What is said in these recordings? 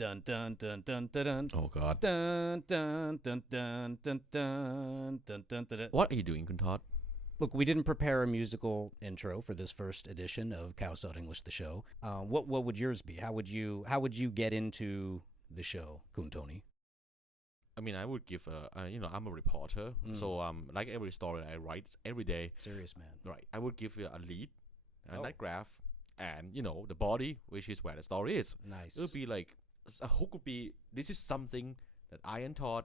Dun dun dun dun dun dun. Oh God. Dun dun dun dun dun dun dun dun dun. What are you doing, Kun Todd? Look, we didn't prepare a musical intro for this first edition of Khaosod English, the show. What would yours be? How would you get into the show, Kun Tony? I mean, I would give I'm a reporter, so like every story I write every day, Serious man. right? I would give you a lead, Oh. that graph, and the body, which is where the story is. Nice. It would be like a hook would be, this is something that I and Todd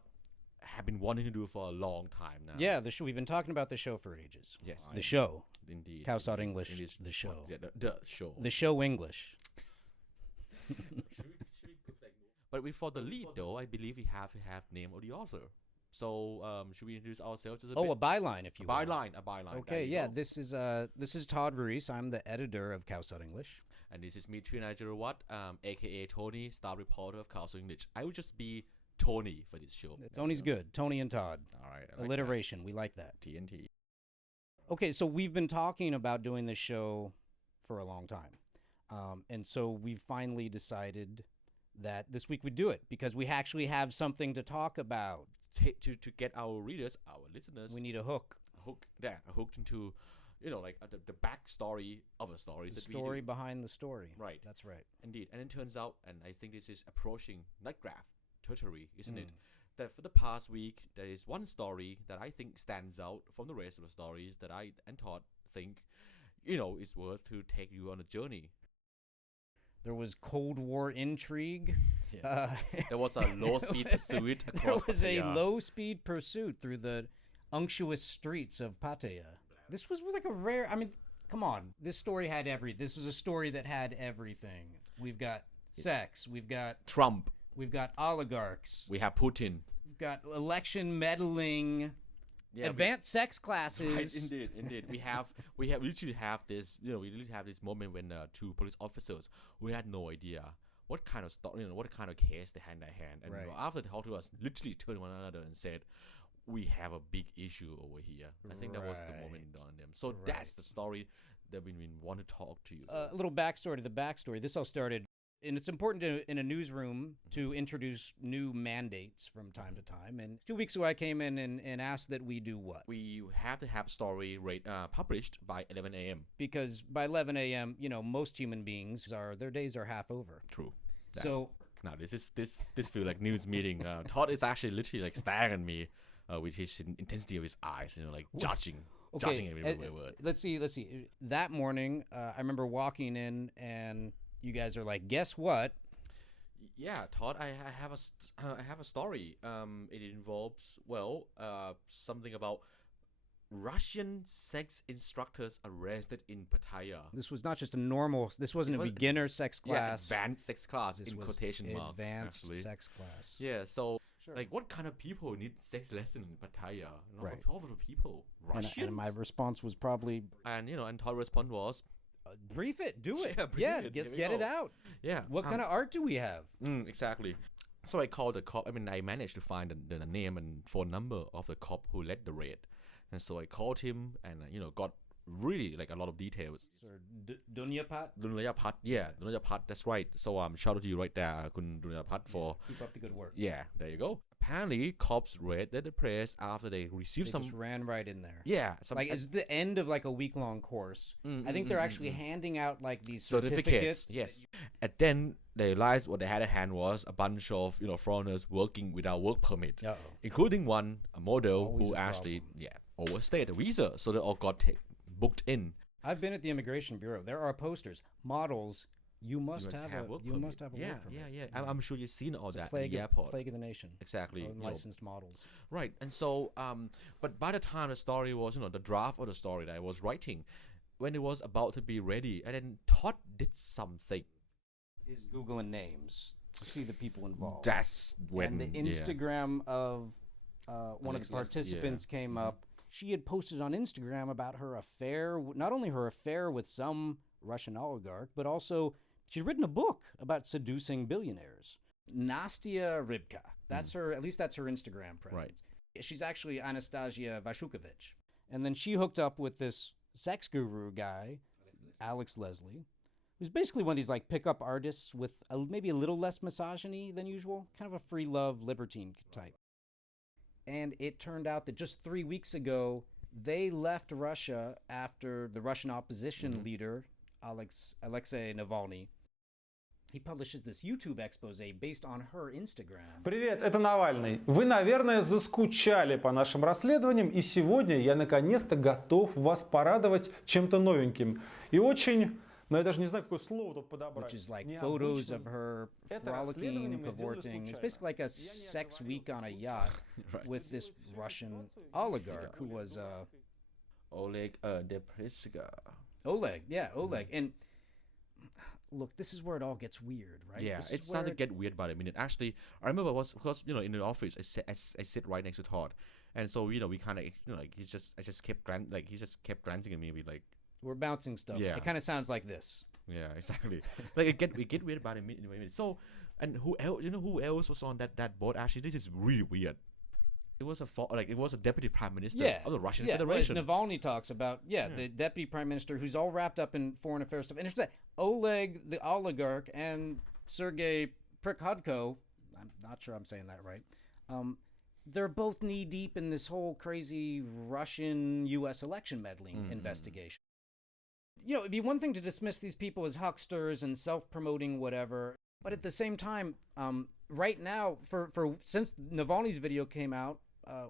have been wanting to do for a long time now. Yeah, the show. We've been talking about the show for ages. Yes. The show. Indeed. Khaosod English, English, the show. Yeah, the show. The show English. But before the lead, though, I believe we have to have name of the author. So, should we introduce ourselves a Oh, bit? a byline, if you will. A byline. Okay, yeah. This is Todd Ruiz. I'm the editor of Khaosod English. And this is me, Teeranai Charuvastra, aka Tony, star reporter of Khaosod English. I would just be Tony for this show. Tony's good. Tony and Todd. All right. I like Alliteration. We like that. that. TNT. Okay, so we've been talking about doing this show for a long time. And so we've finally decided that this week we'd do it because we actually have something to talk about. To get our readers, our listeners, We need a hook. hooked into, like the backstory of the stories. The that story we do. behind the story. Right. That's right. Indeed. And it turns out, and I think this is approaching nightgraph territory, isn't it? Mm. That for the past week, there is one story that I think stands out from the rest of the stories that I and Todd think, is worth to take you on a journey. There was Cold War intrigue. There was a low-speed pursuit There across was a Pattaya. low-speed pursuit through the unctuous streets of Pattaya. This was like a rare. I mean, come on. This story had This was a story that had everything. We've got sex. We've got Trump. oligarchs. We have Putin. We've got election meddling. Yeah, Advanced sex Right, classes. indeed. We literally have this, we literally have this moment when two police officers who had no idea what kind of story, what kind of case they had in their hand, and Right. after they talked to us, literally turned to one another and said, "We have a big issue over here." I think that was the moment Right. it dawned on them. So Right. that's the story that we want to talk to you. A little backstory to the backstory. This all started, and it's important in a newsroom to introduce new mandates from time to time. And 2 weeks ago, I came in and asked that we do what? We have to have story published by 11 a.m. Because by 11 a.m., most human beings their days are half over. True. So Now this feels like news meeting. Todd is actually literally like staring at me with his intensity of his eyes, like judging every word. Let's see. That morning, I remember walking in, and you guys are like, "Guess what?" Yeah, Todd, I have a story. It involves something about Russian sex instructors arrested in Pattaya. This was not just a normal. This wasn't It a was- beginner sex Yeah, class. advanced sex class This in was quotation mark. advanced actually. sex class. Yeah, so Sure. like, what kind of people need sex lesson in Pattaya? Right. All of the people, Russians. And my response was probably, And Todd's response was, brief it, do it. Yeah, brief it. Let's Here we get it go. out. yeah. What kind of art do we have? Exactly. So I called the cop. I mean, I managed to find the name and phone number of the cop who led the raid, and so I called him and got really like a lot of details. Sir, Dunyapat? Dunyapat, yeah, Dunyapat, that's right. So shout out to you right there, Kun Dunyapat, for Keep up the good work. yeah. There you go. Apparently, cops raided the place after they received They some. just ran right in there. Yeah, some Like, it's the end of like a week-long course. I think they're actually handing out like these certificates. Yes, and then they realized what they had at hand was a bunch of foreigners working without work permit, Uh-oh. including a model Always who a actually problem. overstayed the visa, so they all got booked in. I've been at the Immigration Bureau. There are posters, models. You must have a work you permit. must have a yeah, work permit. yeah. I'm sure you've seen all It's a that in plague the of, airport. plague of the nation. Exactly. Unlicensed models. Right. And so, but by the time the story was, the draft of the story that I was writing, when it was about to be ready, and then Todd did something. Is Googling names to see the people involved. That's when and the Instagram of one of Alex the Lesley, participants came up. She had posted on Instagram about her affair, not only her affair with some Russian oligarch, but also she's written a book about seducing billionaires. Nastya Rybka. That's her, at least that's her Instagram presence. She's actually Anastasia Vashukovich. And then she hooked up with this sex guru guy, Alex Lesley, who's basically one of these like pickup artists with maybe a little less misogyny than usual, kind of a free love libertine type. And it turned out that just 3 weeks ago, they left Russia after the Russian opposition leader, Alexei Navalny. He publishes this YouTube expose based on her Instagram. Привет, это Навальный. Вы, наверное, заскучали по нашим расследованиям, и сегодня я наконец-то готов вас порадовать чем-то новеньким. И очень, я даже не знаю, какое слово тут подобрать. Which is like photos of her frolicking, cavorting. It's basically like a sex week on a yacht with this Russian oligarch who was Oleg Depreska. Oleg. And look, this is where it all gets weird, right? Yeah, it started to get weird by the minute. Actually, I remember because in the office, I sit right next to Todd, and so we kind of like he just kept glancing at me, like we're bouncing stuff. Yeah. It kind of sounds like this. Yeah, exactly. Like it get weird by the minute. So, and who else was on that board? Actually, this is really weird. It was a deputy prime minister of the Russian Federation. Well, Navalny talks about the deputy prime minister who's all wrapped up in foreign affairs stuff. And it's that Oleg, the oligarch, and Sergei Prikhodko, I'm not sure I'm saying that right, they're both knee deep in this whole crazy Russian U.S. election meddling investigation. It'd be one thing to dismiss these people as hucksters and self-promoting whatever, but at the same time, right now, since Navalny's video came out,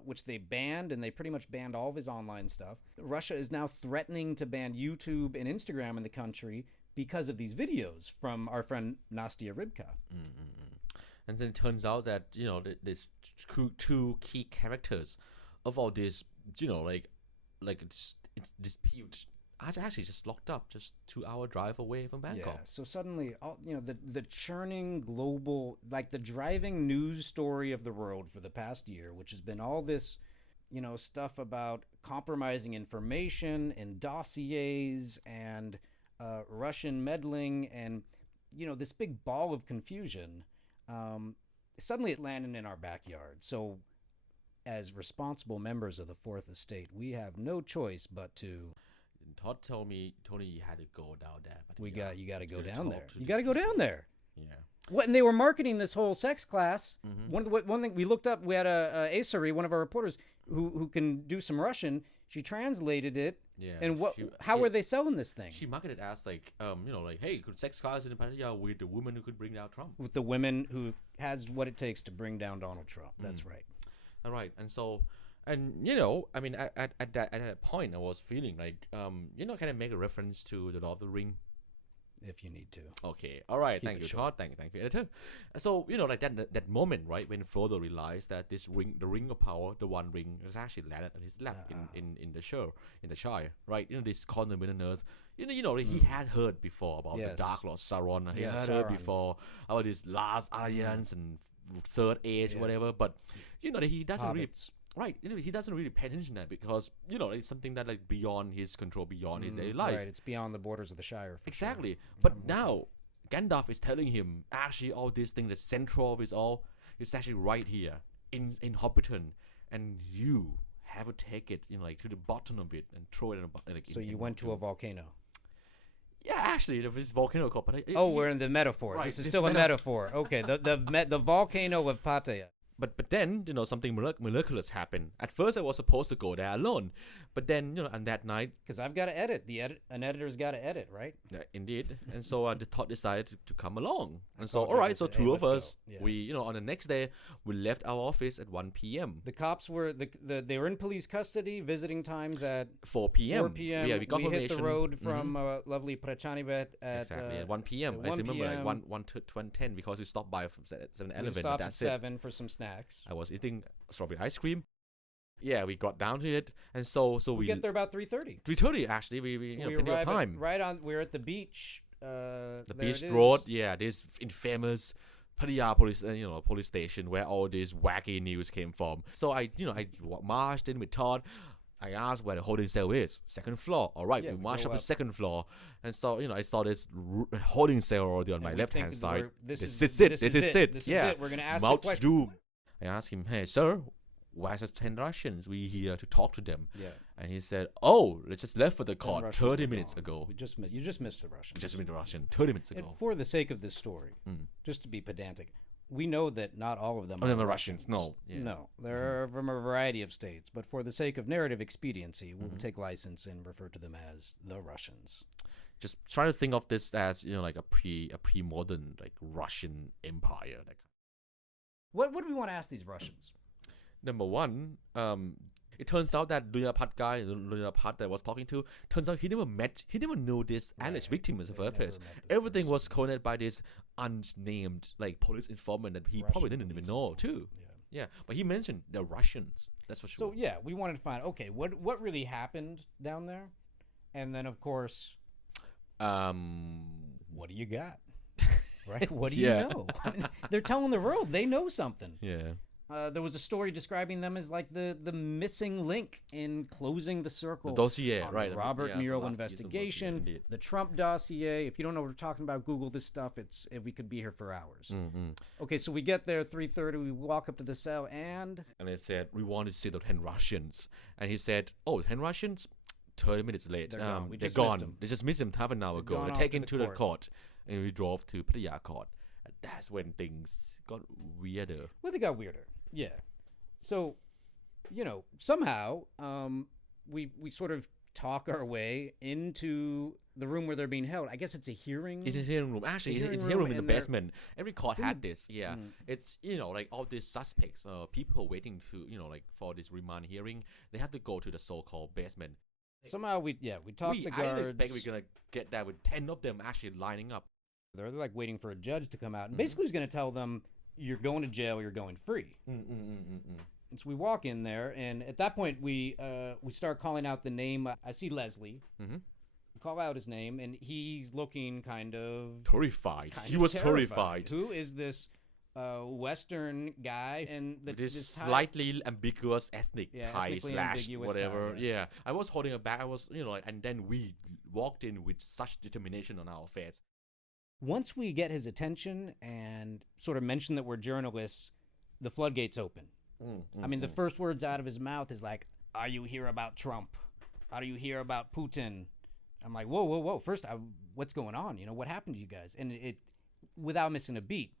which they banned, and they pretty much banned all of his online stuff, Russia is now threatening to ban YouTube and Instagram in the country because of these videos from our friend Nastya Rybka. And then it turns out that there's two key characters of all this dispute are actually just locked up, just 2-hour drive away from Bangkok. Yeah, so suddenly, the churning global, like the driving news story of the world for the past year, which has been all this, stuff about compromising information and dossiers and Russian meddling and, this big ball of confusion, suddenly it landed in our backyard. So as responsible members of the Fourth Estate, we have no choice but to... Todd told me, Tony, you had to go down there. But you got to go down there. You got to go down there. Yeah. What? And they were marketing this whole sex class. One thing we looked up, we had a Asari, one of our reporters, who can do some Russian. She translated it. Yeah. And how were they selling this thing? She marketed it as hey, could sex class in Pattaya with the woman who could bring down Trump. With the women who has what it takes to bring down Donald Trump. That's right. All right. And so... And at that point, I was feeling like, can I make a reference to the Lord of the Ring? If you need to. Okay, all right. Keep Thank you, short. Todd. Thank you, editor. So like that moment, right, when Frodo realized that this ring, the Ring of Power, the One Ring, was actually landed on his lap in the Shire, right? This corner Middle Earth. He had heard before about the Dark Lord Sauron. He had heard before about this Last Alliance and Third Age, whatever. But he doesn't really. Right, he doesn't really pay attention to that because, it's something that like beyond his control, beyond his daily life. Right, it's beyond the borders of the Shire. Exactly. Sure. But now, Gandalf is telling him, actually, all this thing, the central of it all, is actually right here in Hobbiton. And you have to take it, to the bottom of it and throw it in a... So you went to a volcano? Yeah, actually, there was volcano called Pattaya. We're in the metaphor. Right, this is still a metaphor. Okay, the volcano of Pattaya. But then, something miraculous happened. At first, I was supposed to go there alone. But then, on that night... Because I've got to edit. An editor's got to edit, right? Yeah, indeed. And so the Todd decided to come along. And so, all right, so two of us, we, on the next day, we left our office at 1 p.m. The cops were, they were in police custody, visiting times at 4 p.m. 4 p.m. Yeah, we got hit the road from lovely Prachanibet at... Exactly, at 1 p.m. I remember, like 1 to 10, because we stopped by from 7-Eleven. We stopped at 7 for some snacks. I was eating strawberry ice cream. Yeah, we got down to it, and so we get there about 3:30. 3:30 actually. We plenty of time. We're at the beach. The beach road. Yeah, this infamous Pattaya police station where all this wacky news came from. So I marched in with Todd. I asked where the holding cell is. Second floor. All right, we marched up the second floor, and so I saw this holding cell already on my left hand side. This is it. We're gonna ask the question. I asked him, hey sir, where's the 10 Russians? We here to talk to them. Yeah. And he said, oh, let's just left for the 10 court Russians 30 were minutes gone. ago. You just missed the Russians. Just with the Russian 30 minutes And ago. for the sake of this story, just to be pedantic, we know that not all of them are Russians. No. Yeah. No, they're from a variety of states. But for the sake of narrative expediency, we'll take license and refer to them as the Russians. Just try to think of this as, like a pre-modern like Russian empire. Like, What do we want to ask these Russians? number one, it turns out that Lunapad that I was talking to, turns out he never knew this Alex victim in the first place. Everything was coded by this unnamed like police informant that he probably didn't even know too. Yeah, but he mentioned the Russians. That's for sure. So yeah, we wanted to find what really happened down there, and then of course, what do you got? Right? What do you know? I mean, they're telling the world they know something. Yeah. There was a story describing them as like the missing link in closing the circle. The dossier, on right? The Robert the Mueller last investigation, dossier, the Trump dossier. If you don't know what we're talking about, Google this stuff. We could be here for hours. Okay, so we get there 3:30. We walk up to the cell and they said we wanted to see the 10 Russians, and he said, "Oh, 10 Russians, 30 minutes late. They're gone. They're gone. They just missed them half an hour ago. They're taken to the court, and we drove to Pattaya court. And that's when things got weirder. Well, they got weirder. Yeah. So, somehow we sort of talk our way into the room where they're being held. I guess it's a hearing. It's a hearing room. Actually, it's a hearing room in the basement. Every court had this. Yeah. It's, like all these suspects, people waiting to, like for this remand hearing, they have to go to the so-called basement. Somehow we talk the guards. I didn't expect we're going to get that with 10 of them actually lining up. They're like waiting for a judge to come out. And basically he's going to tell them, you're going to jail, you're going free. And so we walk in there, and at that point we start calling out the name. I see Lesley. We call out his name, and he's looking kind of terrified. He was terrified. Who is this Western guy? And this slightly ambiguous ethnic Thai / whatever. Thai, yeah, I was holding it back. I was, and then we walked in with such determination on our face. Once we get his attention and sort of mention that we're journalists, the floodgates open. I mean, the first words out of his mouth is like, "Are you here about Trump? Are you here about Putin?" I'm like, whoa. First, what's going on? What happened to you guys? And it, without missing a beat,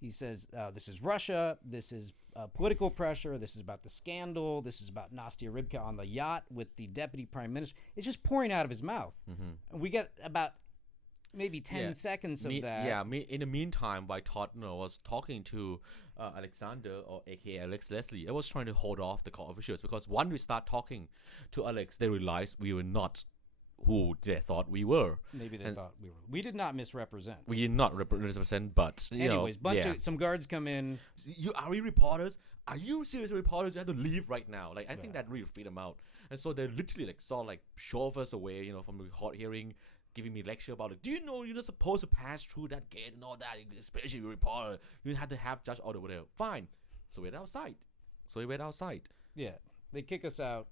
he says, this is Russia. This is political pressure. This is about the scandal. This is about Nastya Rybka on the yacht with the deputy prime minister. It's just pouring out of his mouth. And we get about maybe 10 seconds of that. Yeah, in the meantime, while Todd was talking to Alexander, or aka Alex Lesley, I was trying to hold off the court officials, because once we start talking to Alex, they realized we were not who they thought we were. Maybe they thought we were. We did not misrepresent. We did not represent, but anyways, some guards come in. Are we reporters? Are you serious reporters? You have to leave right now. Like, I think that really freaked them out. And so they literally shove us away, from the court hearing, giving me lecture about it. Do you know you're not supposed to pass through that gate and all that, especially a reporter. You have to have judge order, whatever. Fine. So we went outside. Yeah. They kick us out.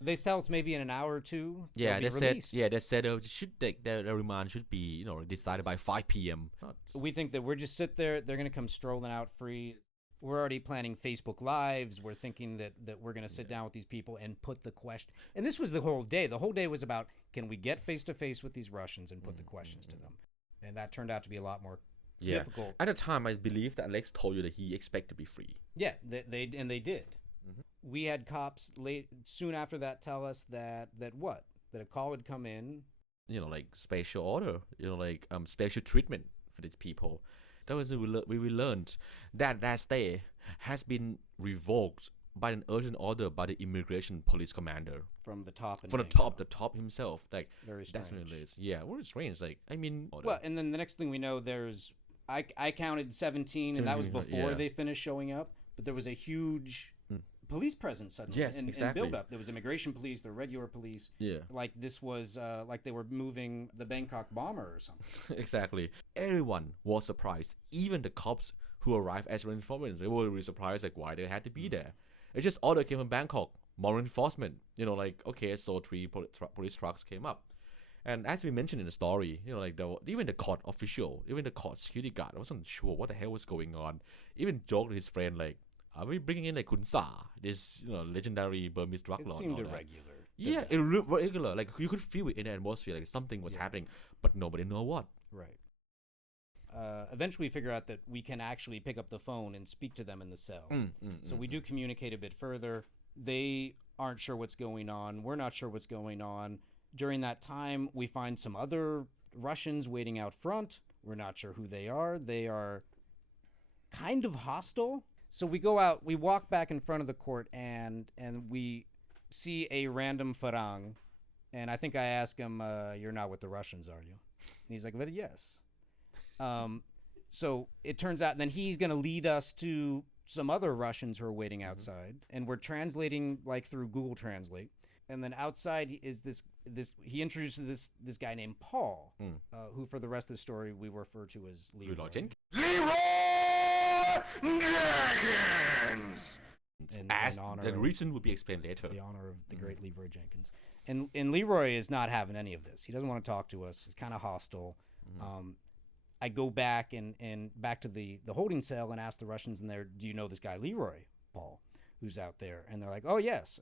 They tell us maybe in an hour or two. Yeah, they said the remand should be decided by 5 p.m. We think that we're just sit there. They're going to come strolling out free. We're already planning Facebook Lives. We're thinking that we're going to sit down with these people and put the question. And this was the whole day. The whole day was about, can we get face-to-face with these Russians and put the questions to them? And that turned out to be a lot more difficult. At the time, I believe that Alex told you that he expected to be free. Yeah, they did. We had cops soon after that tell us that a call had come in. Special order, special treatment for these people. That was we learned that stay has been revoked by an urgent order by the immigration police commander from the top. From the top himself. Like, very strange. That's what it is. Yeah, very strange. Like, I mean. Well, and then the next thing we know, I counted 17, and that was before they finished showing up. But there was a huge police presence suddenly. Yes, exactly. And build up. There was immigration police, the regular police. Yeah. Like this was like they were moving the Bangkok bomber or something. Exactly. Everyone was surprised. Even the cops who arrived as reinforcements, they were really surprised why they had to be there. It just order came from Bangkok, more reinforcement. Okay, so 3 police trucks came up. And as we mentioned in the story, even the court official, even the court security guard, I wasn't sure what the hell was going on. Even joked to his friend are we bringing in like Kun Sa, this legendary Burmese drug It lord? seemed and all that? irregular. Yeah, irregular. Like you could feel it in the atmosphere, like something was happening, but nobody know what. Right. Eventually, we figure out that we can actually pick up the phone and speak to them in the cell. So we do communicate a bit further. They aren't sure what's going on. We're not sure what's going on. During that time, we find some other Russians waiting out front. We're not sure who they are. They are kind of hostile. So we go out, we walk back in front of the court, and we see a random Farang. And I think I ask him, you're not with the Russians, are you? And he's like, but yes. So it turns out, and then he's going to lead us to some other Russians who are waiting outside, and we're translating like through Google Translate. And then outside is this he introduces this guy named Paul, who for the rest of the story we refer to as Leroy. As the reason will be explained later. The honor of the great Leroy Jenkins. And Leroy is not having any of this. He doesn't want to talk to us. He's kind of hostile. I go back and back to the holding cell and ask the Russians in there, do you know this guy Leroy, Paul, who's out there? And they're like, oh, yes.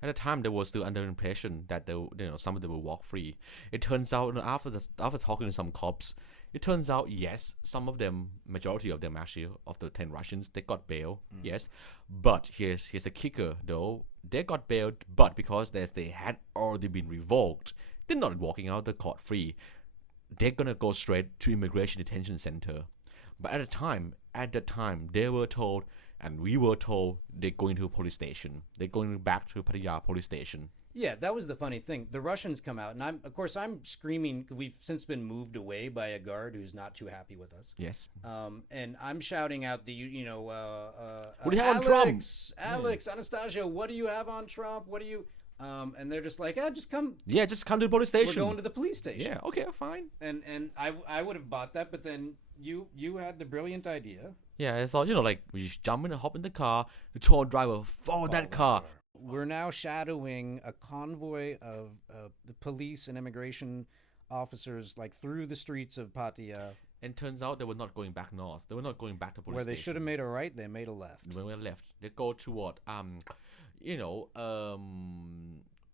At the time, they were still under the impression that some of them will walk free. It turns out after talking to some cops, it turns out yes, some of them, majority of them actually, of the 10 Russians, they got bail. Yes, but here's the kicker though: they got bailed, but because they had already been revoked, they're not walking out the court free. They're gonna go straight to immigration detention center. But at the time, they were told. And we were told they're going to a police station. They're going back to Pattaya police station. Yeah, that was the funny thing. The Russians come out, and I'm screaming. We've since been moved away by a guard who's not too happy with us. Yes. And I'm shouting out what do you have on Trump? Alex, Anastasia, what do you have on Trump? What do you? And they're just like, just come. Yeah, just come to the police station. We're going to the police station. Yeah, okay, fine. And I would have bought that, but then you had the brilliant idea. Yeah, I thought, we just jump in and hop in the car, the tow driver, follow that car. We're now shadowing a convoy of the police and immigration officers, like, through the streets of Pattaya. And turns out they were not going back north. They were not going back to police Where they station. should have made a right, they made a left. They went left. They go toward,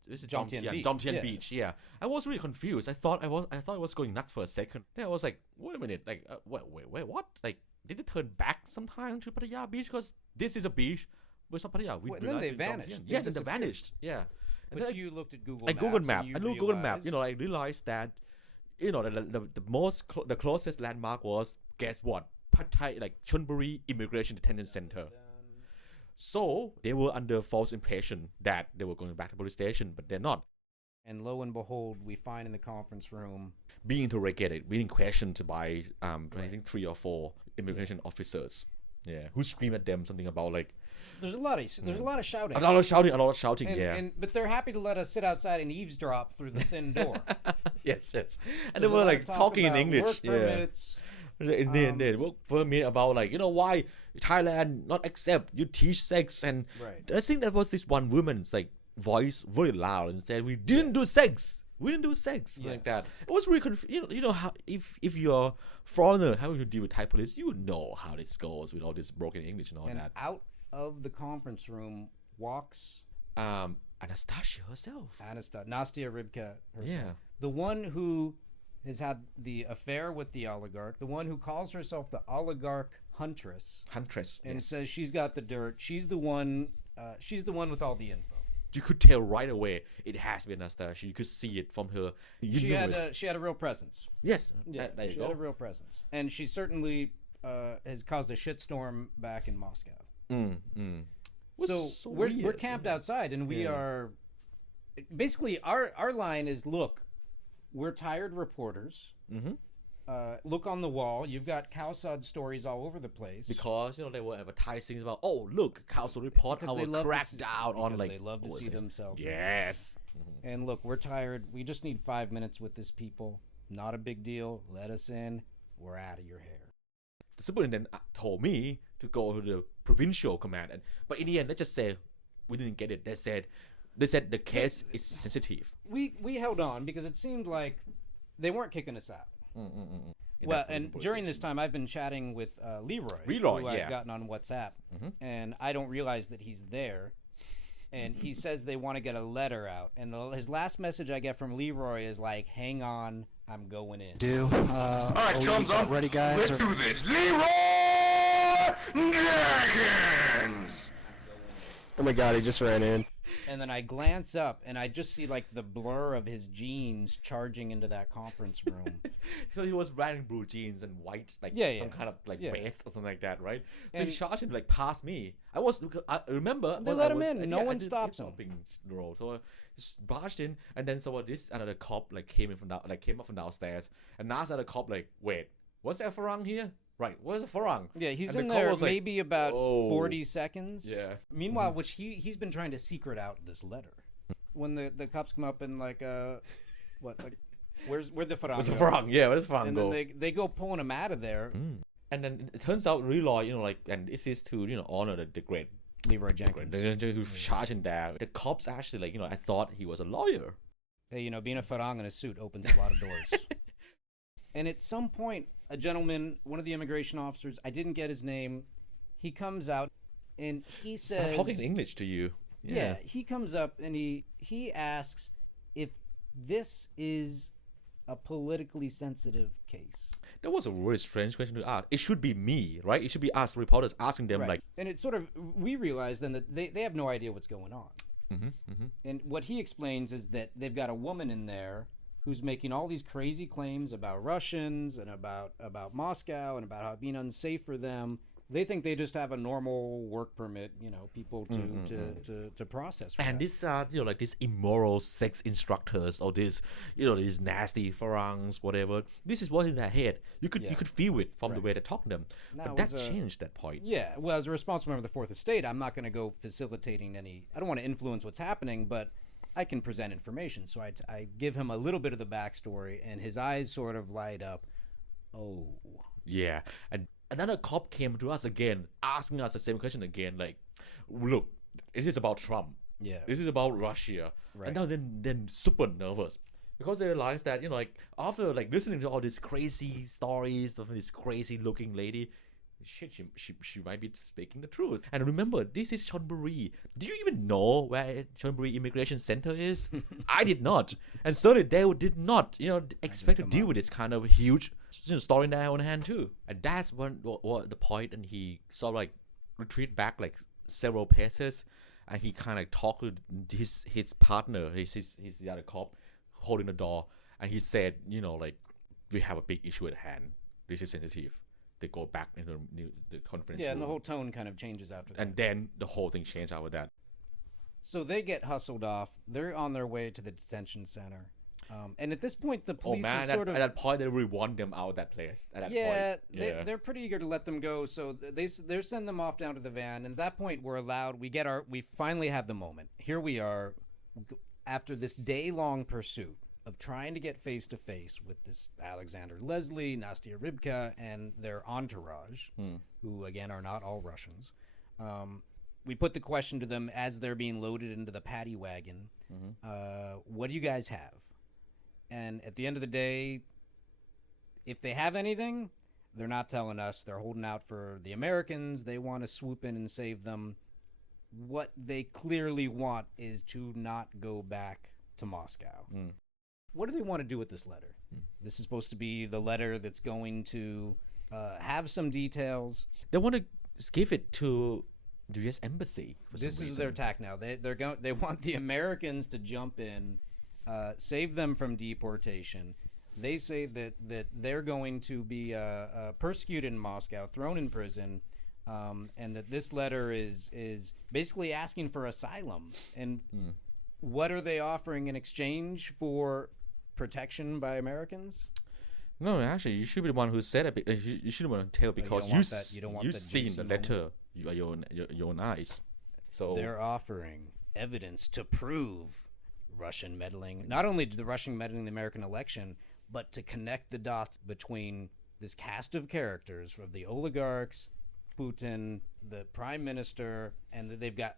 this is Jomtien Beach. Yeah, I was really confused. I thought it was going nuts for a second. Then I was like, wait a minute, like, wait, what? Like, did they turn back sometime to Pattaya Beach? Because this is a beach, but it's not Pattaya. And then they vanished. Yeah, then they vanished. Yeah. And but then you looked at Google Maps. I looked Google Maps. I realized that, the closest landmark was, guess what? Pattaya, like Chonburi Immigration Detention Center. So they were under false impression that they were going back to police station, but they're not. And lo and behold, we find in the conference room being interrogated, being questioned by I think 3 or 4 immigration officers. Yeah, who scream at them something about like. There's a lot of shouting. A lot of shouting. But they're happy to let us sit outside and eavesdrop through the thin door. yes. And they were like talking in English. Work permits. They work permit about why Thailand not accept you teach sex, and I think that was this one woman's like voice very loud and said we didn't do sex. We didn't do sex like that. It was really you know how if you're foreigner having to deal with Thai police, you know how this goes with all this broken English and all that. Out of the conference room walks Anastasia herself. Nastia Rybka herself. Yeah. The one who has had the affair with the oligarch, the one who calls herself the oligarch huntress, and says she's got the dirt. She's the one with all the info. You could tell right away it has to be Anastasia. You could see it from her. She had a real presence. Yes, yeah, she had a real presence, and she certainly has caused a shitstorm back in Moscow. So we're camped outside, and we are basically our line is, look, we're tired reporters. Look on the wall. You've got Khaosod stories all over the place. Because they were advertising about, look, Khaosod report our crackdown on like. They love to see themselves. Yes. And look, we're tired. We just need 5 minutes with this people. Not a big deal. Let us in. We're out of your hair. The superintendent told me to go to the provincial command, but in the end, let's just say we didn't get it. They said the case is sensitive. We held on because it seemed like they weren't kicking us out. Well, and during this time, I've been chatting with Leroy, Leroy, who yeah. I've gotten on WhatsApp, and I don't realize that he's there. And he says they want to get a letter out. And his last message I get from Leroy is like, hang on, I'm going in. All right, thumbs up. Ready, guys? Let's do this. Leroy Jenkins! Oh my god, he just ran in. And then I glance up, and I just see like the blur of his jeans charging into that conference room. So he was wearing blue jeans and white, like some kind of like vest or something like that, right? So he charged him like past me. I remember They let him in. No one stops him. So I just barged in, and then so this another cop like came up from downstairs, and now another cop like, wait, what's that Farang here? Right, where's the Farang? Yeah, he's and in the there cop was maybe about 40 seconds. Yeah. Meanwhile, which he's been trying to secret out this letter. When the cops come up and like where'd the Farang Where's the go? Farang? Yeah, where's the Farang And go? then they go pulling him out of there. And then it turns out Leroy, and this is to honor the great Leroy Jenkins. who charged him there. The cops actually I thought he was a lawyer. Hey, being a Farang in a suit opens a lot of doors. And at some point, a gentleman, one of the immigration officers, I didn't get his name, he comes out and he says... Start talking English to you. Yeah, he comes up and he asks if this is a politically sensitive case. That was a really strange question to ask. It should be me, right? It should be us reporters asking them like... And it sort of, we realize then that they have no idea what's going on. And what he explains is that they've got a woman in there who's making all these crazy claims about Russians and about Moscow and about how being unsafe for them. They think they just have a normal work permit, people to process. And these are, like these immoral sex instructors or these, these nasty Farangs, whatever. This is what's in their head. You could feel it from the way they talk to them. But that changed that point. Yeah. Well, as a responsible member of the Fourth Estate, I'm not going to go facilitating I don't want to influence what's happening, but I can present information. So I give him a little bit of the backstory, and his eyes sort of light up. Oh. Yeah. And another cop came to us again, asking us the same question again. Like, look, it is about Trump. Yeah. This is about Russia. Right. And now then super nervous. Because they realized that, after listening to all these crazy stories of this crazy looking lady, shit, she might be speaking the truth. And remember, this is Chonburi. Do you even know where Chonburi Immigration Center is? I did not. And certainly they did not, expect to deal with this kind of huge story in their own hand too. And that's when what the point, and he sort of retreat back several paces, and he kind of talked to his partner, his the other cop holding the door, and he said, we have a big issue at hand. This is sensitive. They go back into the conference room. And the whole tone kind of changes after that. And then the whole thing changed after that. So they get hustled off. They're on their way to the detention center. And at this point, the police are sort of... At that point, they really want them out of that place. At that point. They're pretty eager to let them go. So they send them off down to the van. And at that point, we're allowed... We finally have the moment. Here we are, after this day-long pursuit of trying to get face-to-face with this Alexander Lesley, Nastya Rybka, and their entourage, who, again, are not all Russians. We put the question to them as they're being loaded into the paddy wagon. What do you guys have? And at the end of the day, if they have anything, they're not telling us. They're holding out for the Americans. They want to swoop in and save them. What they clearly want is to not go back to Moscow. What do they want to do with this letter? This is supposed to be the letter that's going to have some details. They want to give it to the U.S. Embassy. This is their tack now. They want the Americans to jump in, save them from deportation. They say that they're going to be persecuted in Moscow, thrown in prison, and that this letter is basically asking for asylum. And what are they offering in exchange for protection by Americans? No, actually, you should be the one who said it. You shouldn't want to tell because you've seen the letter. Your own eyes. So they're offering evidence to prove Russian meddling. Not only the Russian meddling in the American election, but to connect the dots between this cast of characters of the oligarchs, Putin, the prime minister, and they've got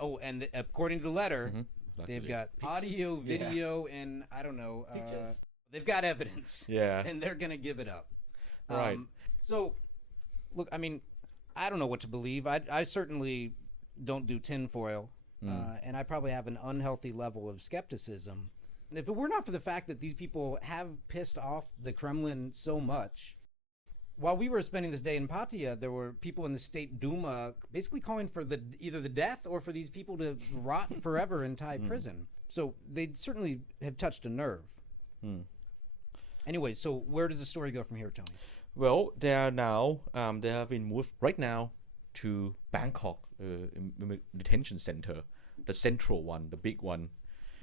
according to the letter, they've got audio, video, and I don't know. They've got evidence. Yeah. And they're gonna give it up. Right. So, look, I mean, I don't know what to believe. I certainly don't do tinfoil, and I probably have an unhealthy level of skepticism. And if it were not for the fact that these people have pissed off the Kremlin so much, while we were spending this day in Pattaya, there were people in the State Duma basically calling for either the death or for these people to rot forever in Thai prison. So they certainly have touched a nerve. Anyway, so where does the story go from here, Tony? Well, they are now, they have been moved right now to Bangkok detention center, the central one, the big one.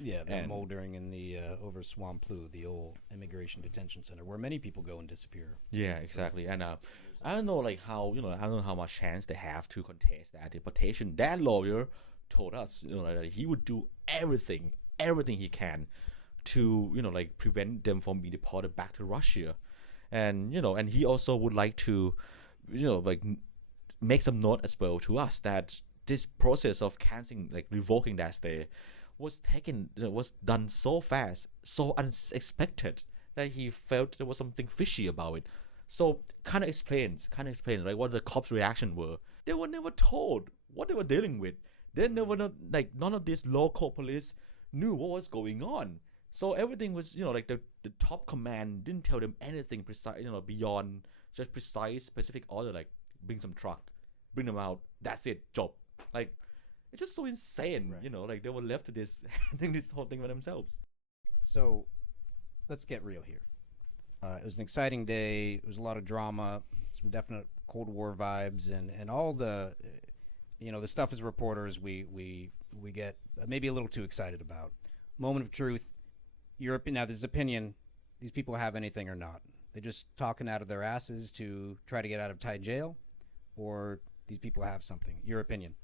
Yeah, the moldering in the over Swamp Plu, the old immigration detention center, where many people go and disappear. Yeah, exactly. And I don't know, like how I don't know how much chance they have to contest that deportation. That lawyer told us, that he would do everything he can to, like prevent them from being deported back to Russia, and and he also would like to, like make some note as well to us that this process of canceling, like revoking that stay, was done so fast, so unexpected, that he felt there was something fishy about it. So kind of explains like what the cops' reaction were. They were never told what they were dealing with. They never know, like none of these local police knew what was going on. So everything was, like the top command didn't tell them anything precise, beyond just precise, specific order, like bring some truck, bring them out. That's it, job. Like, it's just so insane, right. Like they were left to this, handling this whole thing by themselves. So, let's get real here. It was an exciting day. It was a lot of drama, some definite Cold War vibes, and all the, the stuff as reporters we get maybe a little too excited about. Moment of truth. Now, this is opinion. These people have anything or not? They're just talking out of their asses to try to get out of Thai jail, or these people have something? Your opinion?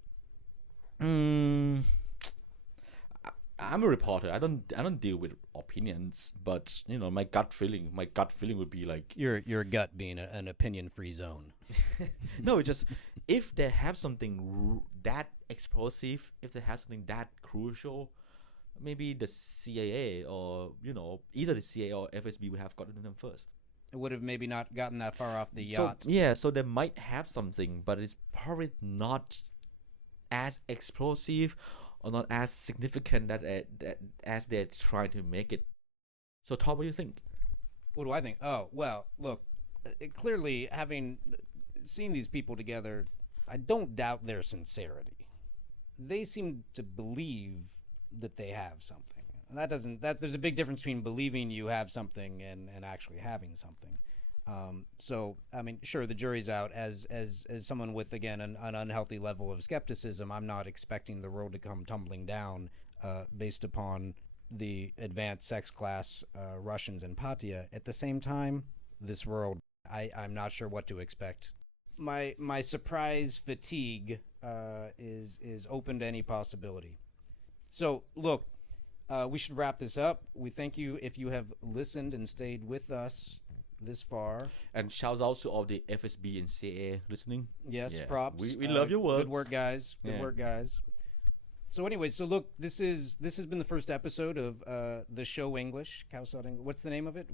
I'm a reporter. I don't deal with opinions, but my gut feeling would be like your gut being an opinion-free zone. No, it's just if they have something that explosive, if they have something that crucial, maybe the CIA or either the CIA or FSB would have gotten to them first. It would have maybe not gotten that far off the yacht. So they might have something, but it's probably not as explosive or not as significant that as they're trying to make it. So Todd, what do you think? What do I think? Oh, well, look, clearly having seen these people together, I don't doubt their sincerity. They seem to believe that they have something. And there's a big difference between believing you have something and actually having something. So, I mean, sure, the jury's out. As someone with, again, an unhealthy level of skepticism, I'm not expecting the world to come tumbling down based upon the advanced sex class Russians in Pattaya. At the same time, this world, I'm not sure what to expect. My surprise fatigue is open to any possibility. So, look, we should wrap this up. We thank you if you have listened and stayed with us this far. And shout out to all the FSB and CA listening. Yes, props. We love your work. Good work, guys. Good work, guys. So anyway, look, this has been the first episode of the show English, Khaosod English. What's the name of it?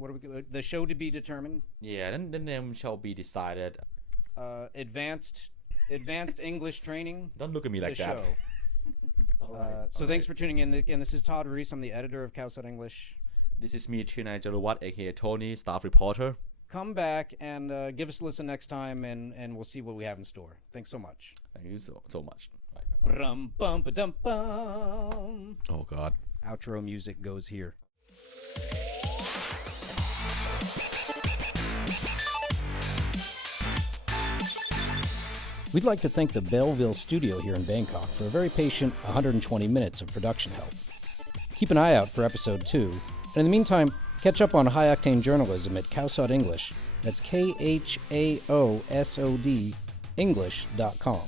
The show to be determined? Yeah, then the name shall be decided. Advanced English training. Don't look at me like that. Show. So thanks for tuning in. Again, this is Todd Ruiz. I'm the editor of Khaosod English. This is me, Teeranai Charuvastra, aka Tony, staff reporter. Come back and give us a listen next time, and we'll see what we have in store. Thanks so much. Thank you so much. Rum bum ba dum bum. Oh God. Outro music goes here. We'd like to thank the Belleville studio here in Bangkok for a very patient 120 minutes of production help. Keep an eye out for episode 2, and in the meantime, catch up on high-octane journalism at Khaosod English. That's Khaosod English.com.